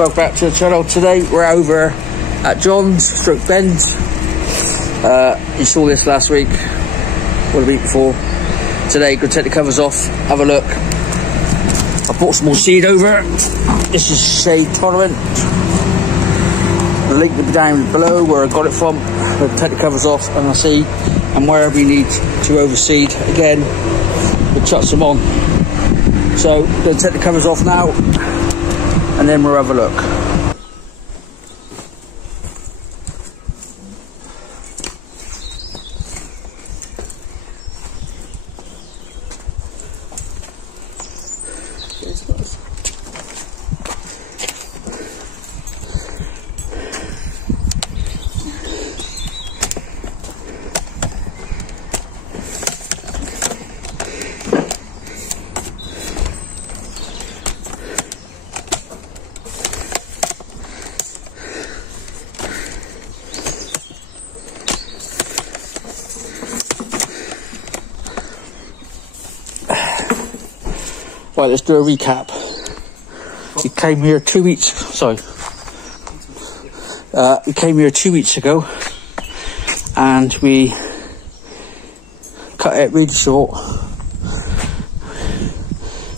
Welcome back to the channel. Today we're over at John's Stroke Ben's. You saw this last week or the week before. Today gonna take the covers off, have a look. I brought some more seed over. This is shade tolerant. The link will be down below where I got it from. We'll take the covers off and I'll see, and wherever we need to overseed again, we'll chuck some on. So gonna take the covers off now and then we'll have a look. Right, let's do a recap. We came here 2 weeks, sorry. We came here 2 weeks ago and we cut it really short.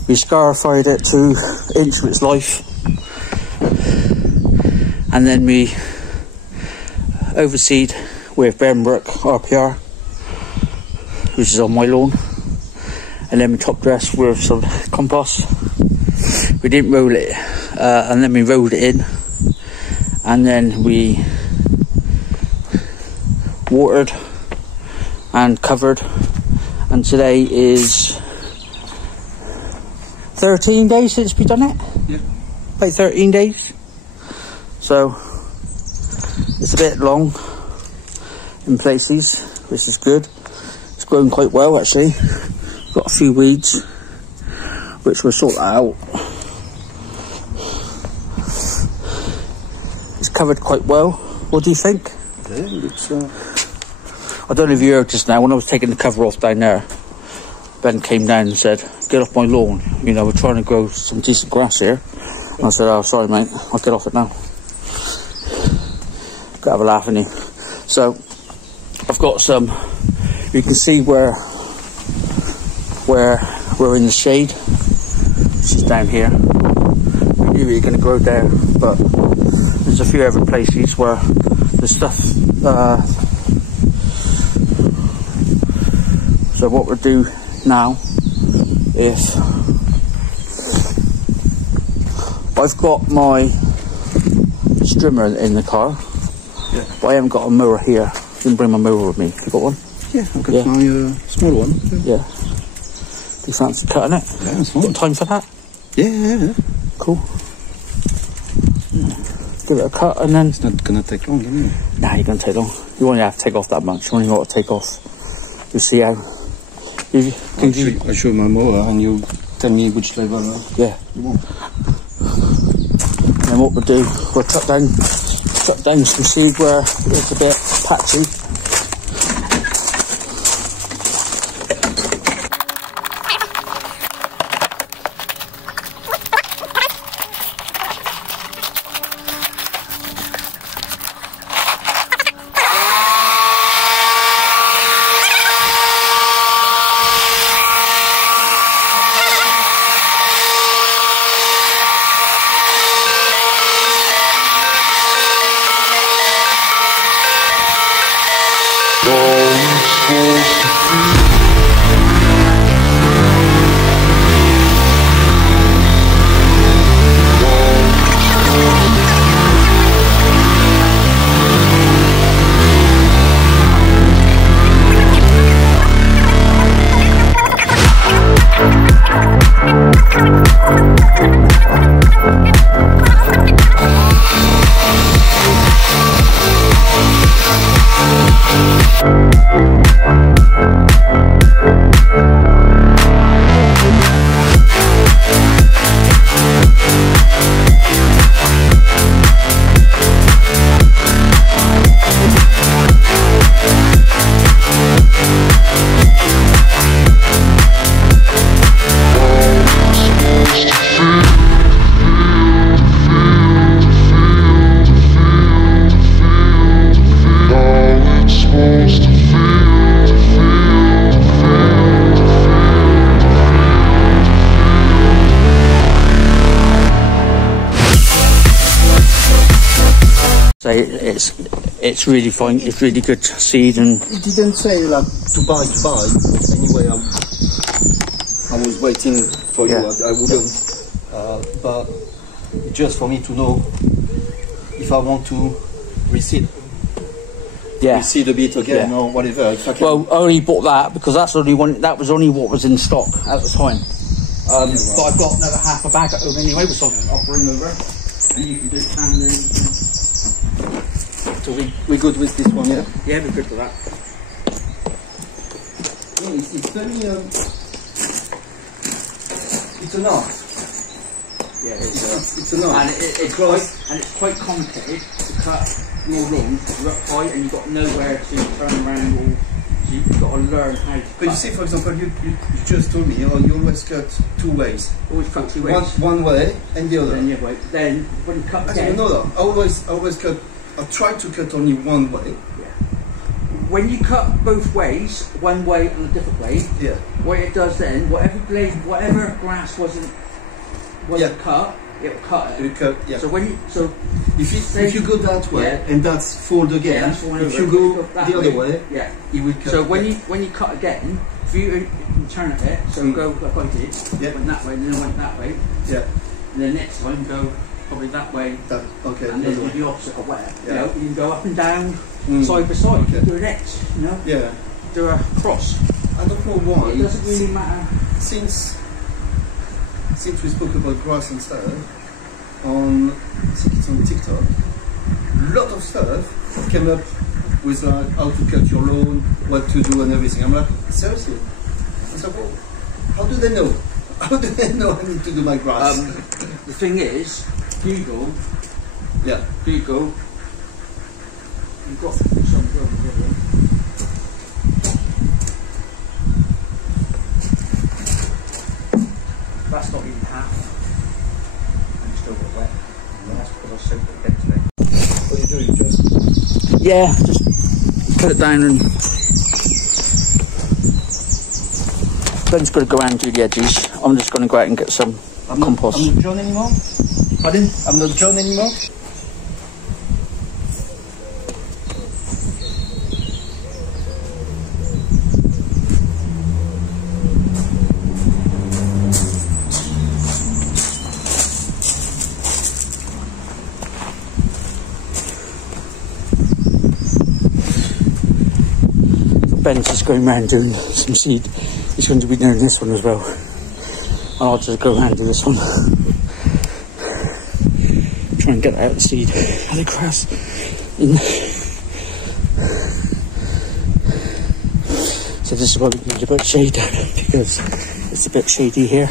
We scarified it to inch of its life. And then we overseed with barenbrug RPR, which is on my lawn. And then we top dressed with some compost. We didn't roll it, and then we rolled it in, and then we watered and covered. And today is 13 days since we done it. Yeah, about 13 days. So it's a bit long in places, which is good. It's grown quite well actually. Got a few weeds, which we'll sort that out. It's covered quite well. What do you think? Yeah, it looks, I don't know if you heard just now, when I was taking the cover off down there, Ben came down and said, get off my lawn. You know, we're trying to grow some decent grass here. And I said, oh, sorry mate, I'll get off it now. Gotta have a laugh, innit? So, I've got some, you can see where we're in the shade, which is down here. We knew we were going to grow there, but there's a few other places where the stuff. So what we'll do now is I've got my strimmer in the car, yeah, but I haven't got a mower here. I didn't bring my mower with me. You got one? Yeah, I've got my small one. Yeah. Do you fancy cutting it? Yeah, that's fine. Got time for that? Yeah. Cool. Give it a cut and then... It's not going to take long, is it? Nah, you're going to take long. You won't have to take off that much. You only got to take off. You'll see how... I'll show my mower and you tell me which level yeah. you want. And then what we'll do, we'll cut down some seed where it's a bit patchy. So it's really fine. It's really good seed, and It didn't say like to buy. Anyway, I was waiting for you. I wouldn't, but just for me to know if I want to reseed a bit again or whatever. If I can. Well, I only bought that because that's only one. That was only what was in stock at the time. But I've got another half a bag at home anyway, which I'll bring over, and you can do it. And then. So we're good with this one, yeah? Yeah, we're good for that. Yeah, it's very, it's an art. Yeah, it's an art. And it's quite complicated to cut your lawn. You're up high and you've got nowhere to turn around, or so you've got to learn how to cut. But you see, for example, you just told me, you always cut 2 ways. Always cut 2 ways. One way and the other. Then when you cut again... No, I always cut... I try to cut only one way. Yeah. When you cut both ways, one way and a different way, what it does then, whatever grass wasn't cut, it'll cut it. So if you go that way and that's fold again, if you go the other way, you will cut. So when you cut again, if you turn it there, so go like I did, went that way and then went that way, and then next time go probably that way, and then do the opposite of where. You know, you can go up and down, side by side, do an X, you know? Yeah. Do a cross. I don't know why. It doesn't really matter. Since we spoke about grass and stuff, I think it's on TikTok, a lot of stuff came up with like how to cut your lawn, what to do and everything. I'm like, seriously? I said, well, how do they know? How do they know I need to do my grass? The thing is, Google, you've got some problem. That's not even half. And it's still got wet. And that's because I soaked it again today. What are you doing? Just cut it down, and Ben's got to go around and do the edges. I'm just going to go out and get some compost. I'm not John anymore? Pardon? I'm not John anymore? Ben's just going around doing some seed. He's going to be doing this one as well. And I'll just go around and do this one. Try and get out the seed out of the grass. So this is why we need a bit of shade, because it's a bit shady here.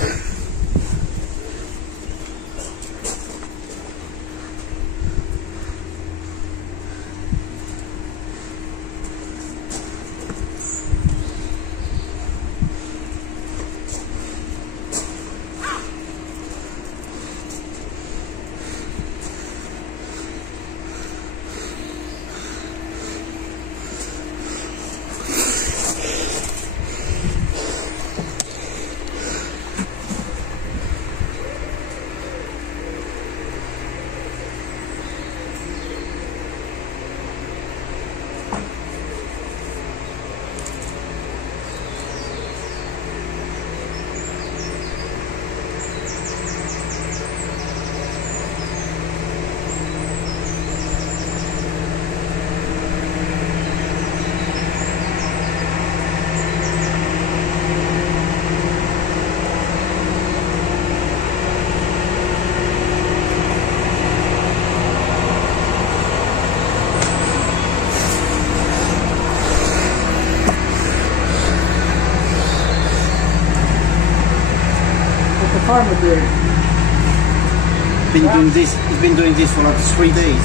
He's been doing this for like 3 days.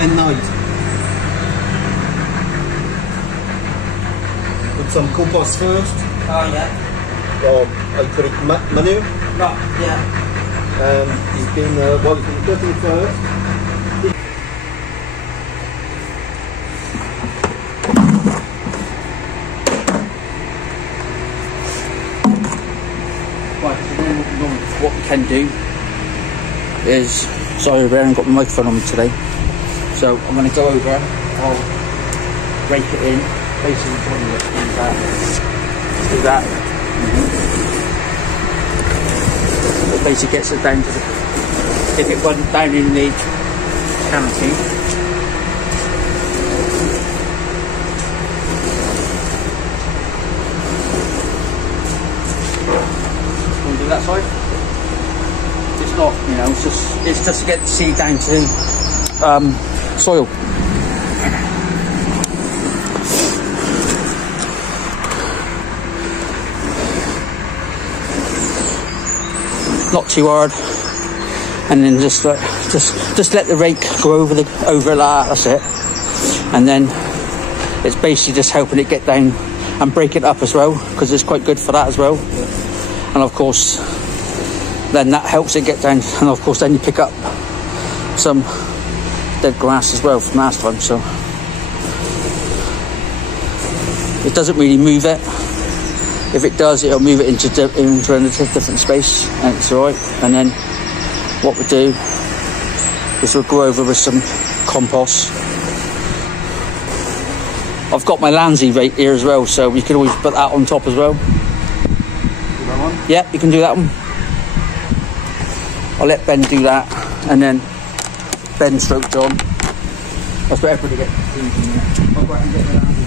And night. Put some compost first. Oh yeah. Or I call it manure. Yeah. And he's been cutting first. Right, so then what we can do is Sorry, I haven't got my microphone on me today. So I'm going to go over, I'll rake it in, basically do that. It basically gets it down to the, if it wasn't down in the canopy. Want to do that side? It's not, you know, it's just to get the seed down to soil. Not too hard, and then just let the rake go over that. That's it, and then it's basically just helping it get down and break it up as well, because it's quite good for that as well. And of course, then that helps it get down, and of course then you pick up some dead grass as well from last time. So it doesn't really move it. If it does, it'll move it into a different space, and it's alright. And then what we'll do is we'll go over with some compost. I've got my LawnCareLoungetv right here as well, so you can always put that on top as well. That one? Yeah, you can do that one. I'll let Ben do that, and then Ben stroke John. That's what everybody gets to do. I'll go out and get the LawnCareLoungetv.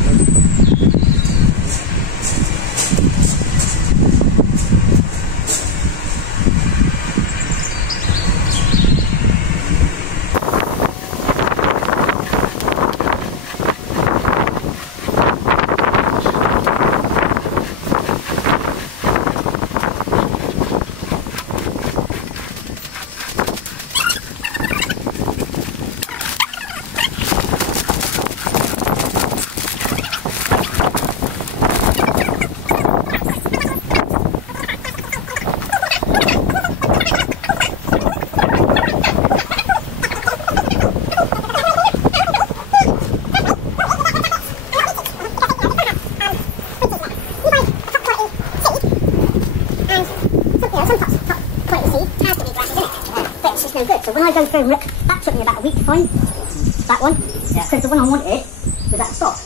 So when I go through and look, that took me about a week to find that one. Yeah. Because the one I wanted was out of stock.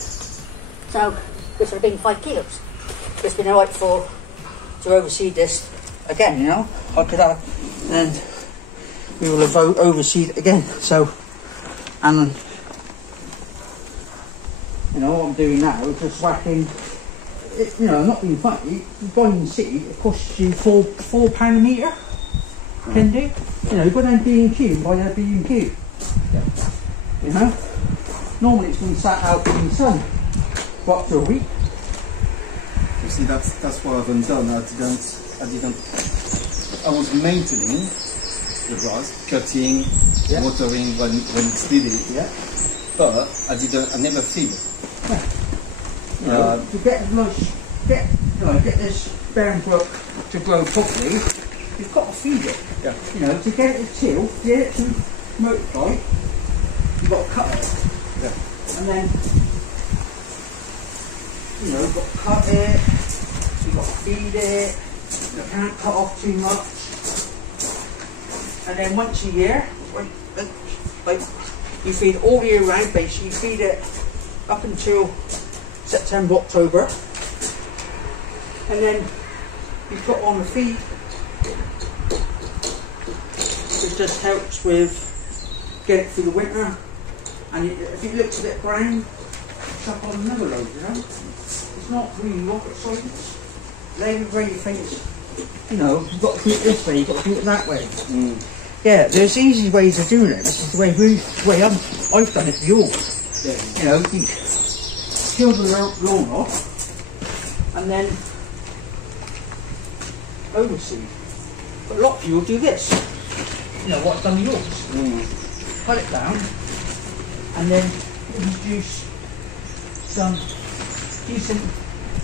So this would have been 5 kilos. It's been alright to overseed this again, you know. I could have, and we will have overseed it again. So, and you know what I'm doing now is just whacking. You know, not being funny. Buying seed, it costs you £4 a metre. Can do. You know, go down B&Q, buy that B&Q. Yeah. You know? Normally it's been sat out in the sun for up to a week. You see, that's what I haven't done. I was maintaining the grass, cutting, yeah, watering when it's needed. Yeah. But I never feed it. Yeah. You know, to get this barenbrug to grow properly, you've got to feed it. Yeah. You know, to get it to till, to get it to multiply, you've got to cut it. Yeah. And then, you know, you've got to cut it, you've got to feed it, you can't cut off too much. And then once a year, like you feed all year round, basically you feed it up until September, October. And then you put on the feed. It just helps with get it through the winter, and if it looks a bit brown, chuck on another load, you know. It's not really rocket science. Lay with where you think, you know, you've got to do it this way, you've got to do it that way. Mm. Yeah, there's easy ways of doing it. This is the way I've done it for yours. Yeah. You know, you kill the lawn off, and then overseed. But a lot of you will do this. You know what I've done with yours. Cut it down, and then introduce some decent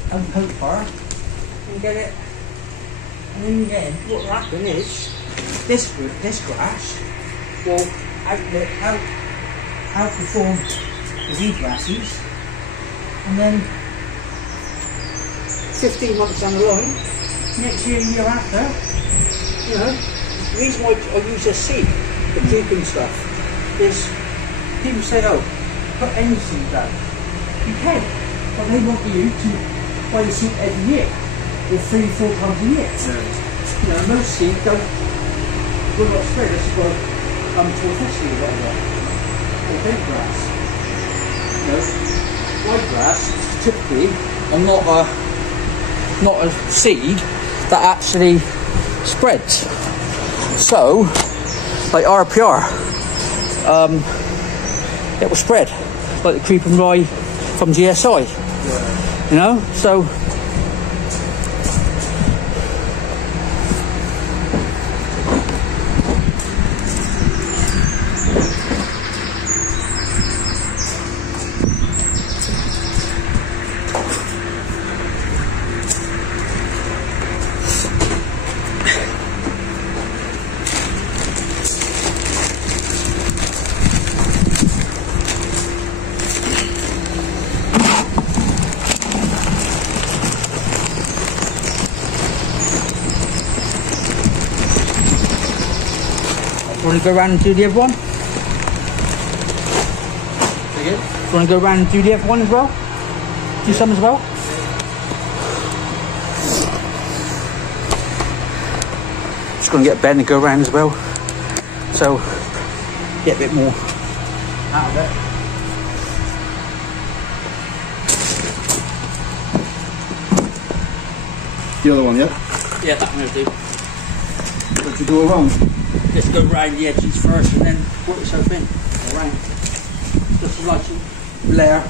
uncoat fire and get it. And in the end, what will happen is this grass will outperform the weed grasses, and then 15 months down the line, next year, year after, you know. The reason why I use this seed the creeping stuff, is people say, oh, put any seed down. You can, but they want you to buy the seed every year, or 3-4 times a year. You know, most seed will not spread unless you've got tortessi or whatever, or bed grass. You know, white grass is typically not a seed that actually spreads. So, like RPR, it will spread, like the creeping rye from GSI. You know, so. Want to go around and do the other one? Again? Want to go around and do the other one as well? Do some as well? Just going to get Ben to go around as well. So, get a bit more out of it. The other one, yeah? Yeah, that one will do. What you do around? Just go round the edges first and then work yourself in around. Just a light layer.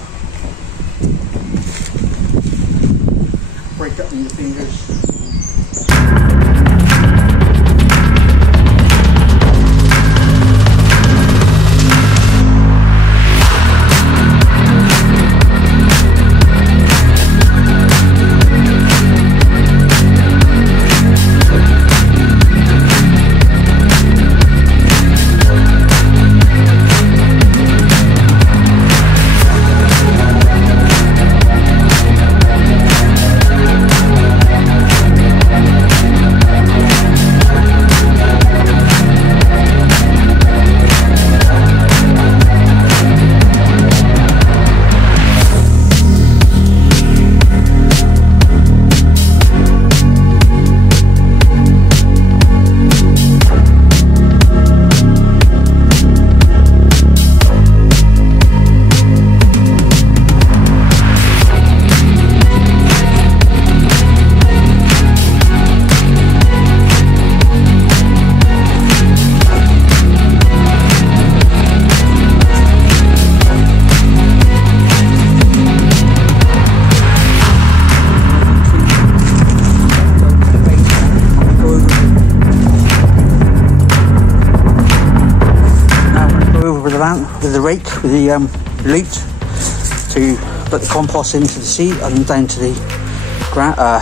Break up in your fingers. With the rake, with the lute, to put the compost into the seed and down to the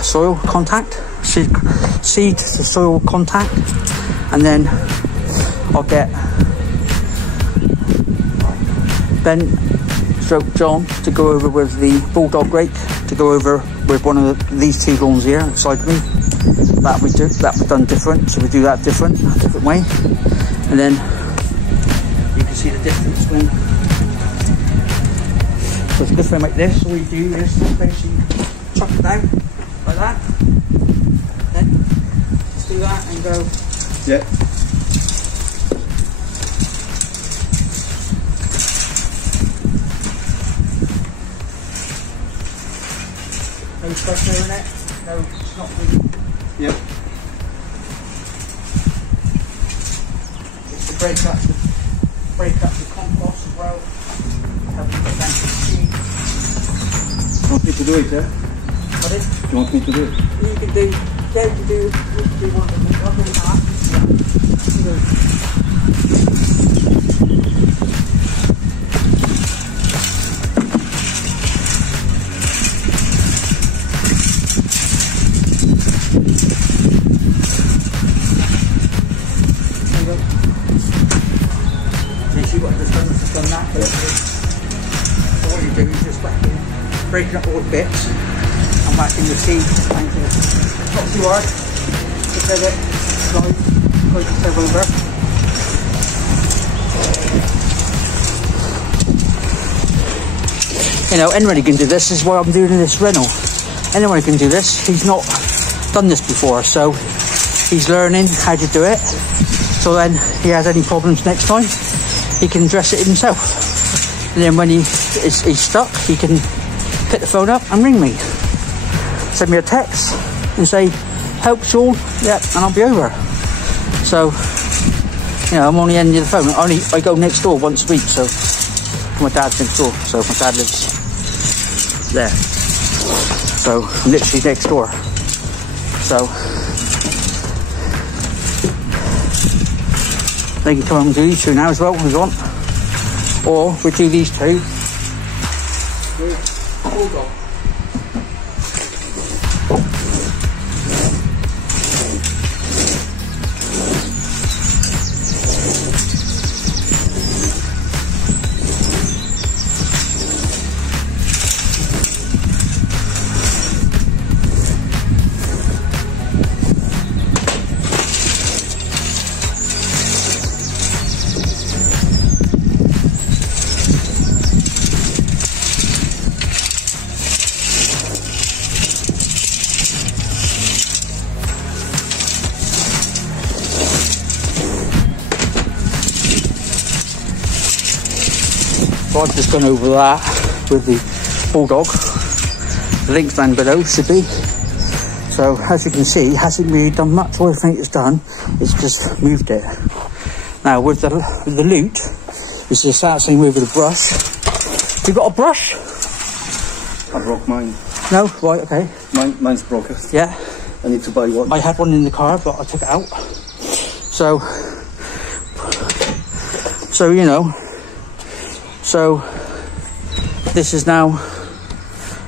soil contact, seed to soil contact, and then I'll get Ben / John to go over with the bulldog rake, to go over with one of these two lawns here beside me. That we done different, so we do that different way, and then you can see the difference when. So it's a good thing like this. All you do is basically chuck it down like that. Then just do that and go. Yeah. No pressure in it. No, it's not really. Yeah. It's to break up the compost as well. Help you get down to the seed. You want me to do it, yeah? Pardon? You want me to do it? You can do, yeah, you can do one of them. I'll do that. Breaking up all the bits and whacking the seed. Not too hard. Just let it slide yourself over. You know, anybody can do this. This is why I'm doing this reno. Anyone can do this. He's not done this before, so he's learning how to do it. So then he has any problems next time, he can address it himself. And then when he's stuck, he can pick the phone up and ring me. Send me a text and say, help Sean, yeah, and I'll be over. So, you know, I'm on the end of the phone. I go next door once a week, so my dad's next door, so my dad lives there. So I'm literally next door. So they can come and do these two now as well if we want. Or we do these two. Hold on. So I've just gone over that with the bulldog. The links down below should be. So as you can see, it hasn't really done much. All I think it's done is just moved it. Now with the loot, it's just that same way with the brush. You got a brush? I broke mine. No? Right, okay. Mine's broken. Yeah. I need to buy one. I had one in the car, but I took it out. So you know. So this is now,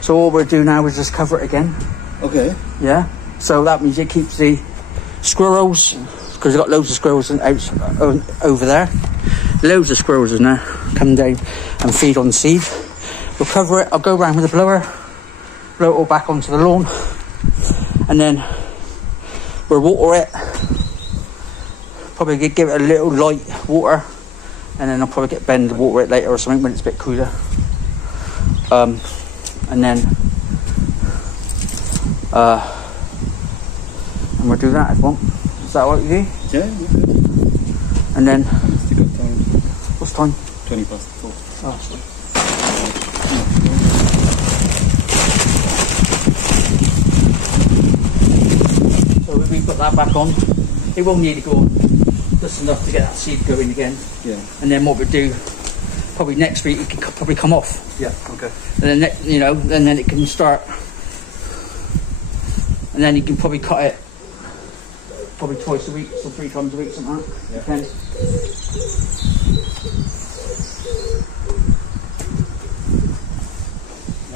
so all we'll do now is just cover it again. Okay. Yeah. So that means it keeps the squirrels, because we've got loads of squirrels over there. Loads of squirrels in there, come down and feed on seed. We'll cover it, I'll go around with a blower, blow it all back onto the lawn, and then we'll water it. Probably give it a little light water. And then I'll probably get Ben to water it later or something when it's a bit cooler. And then and we'll do that if you want. Is that all right with you? Yeah, okay. And then Stick up time. what's time? 20 past 4. Oh, sorry. So if we put that back on, it won't need to go on. Just enough to get that seed going again. Yeah. And then what we do, probably next week, it can probably come off. Yeah. Okay. And then you know, and then it can start. And then you can probably cut it, probably twice a week, or 3 times a week, something like that. Yeah. Depends.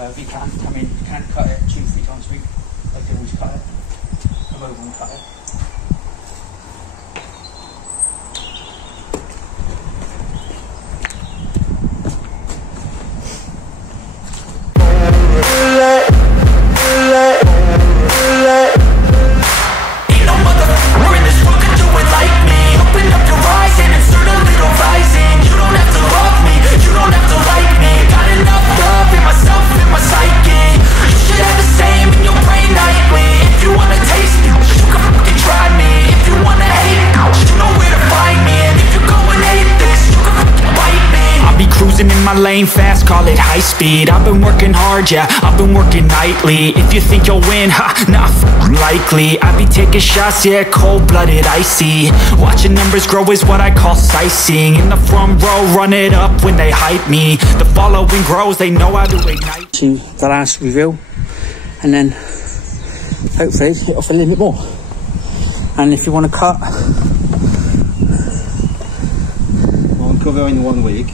If you can't come in, you can't cut it 2-3 times a week. I can always cut it. Come over and cut it. Lane fast, call it high speed. I've been working hard, yeah, I've been working nightly. If you think you'll win, ha, not likely. I be taking shots, yeah, cold-blooded, icy. Watching numbers grow is what I call sightseeing. In the front row, run it up when they hype me. The following grows, they know how to ignite. To the last reveal, and then hopefully it'll fill a little bit more. And if you want to cut, I'll cover in 1 week.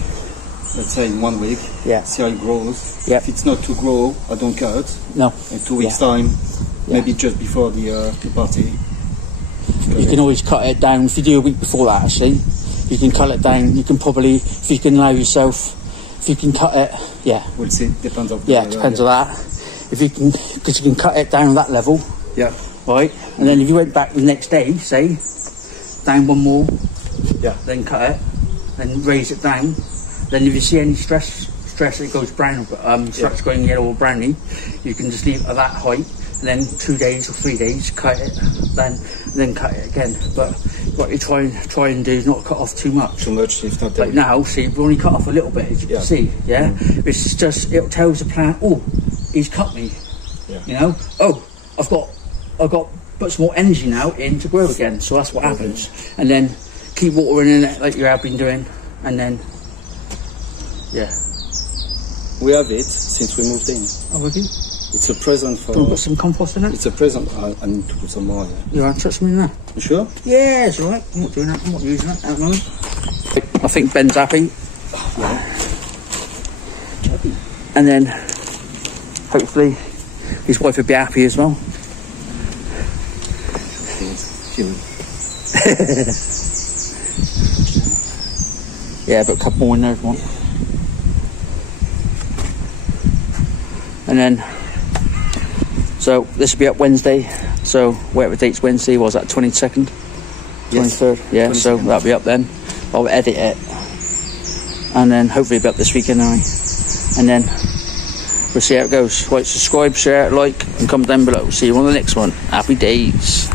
Let's say in 1 week, yeah. See how it grows. Yep. If it's not to grow, I don't cut. No. In 2 weeks' time, maybe just before the party. You can always cut it down. If you do a week before that, actually, you can cut it down. You can probably, if you can allow yourself, if you can cut it, yeah. We'll see. Depends on. Yeah, it depends on that. If you can, because you can cut it down that level. Yeah. Right. And then if you went back the next day, say, down 1 more. Yeah. Then cut it, then raise it down. Then if you see any stress stress it goes brown, starts going yellow or browny, you can just leave it at that height, and then 2 days or 3 days, cut it, then cut it again. But what you try and do is not cut off too much. It's not like now, see, we've only cut off a little bit, as you can see, It's just, it tells the plant, oh, he's cut me, you know, oh, I've got put some more energy now in to grow again. So that's what happens. And then keep watering in it like you have been doing, and then we have it since we moved in. Oh, have you? It's a present for... Do you want to put some compost in it? It's a present. I need to put some more. You want to chuck some in there? You sure? Yeah, it's alright. I'm not doing that. I'm not using that at the moment. I think Ben's happy. And then hopefully his wife would be happy as well. Yeah, but a couple more in there if you want. And then, so this will be up Wednesday. So whatever date's Wednesday, was that 22nd? 23rd? Yeah, 22nd. So that'll be up then. I'll edit it. And then hopefully it'll be up this weekend anyway. And then we'll see how it goes. Right, subscribe, share, like, and comment down below. See you on the next one. Happy days.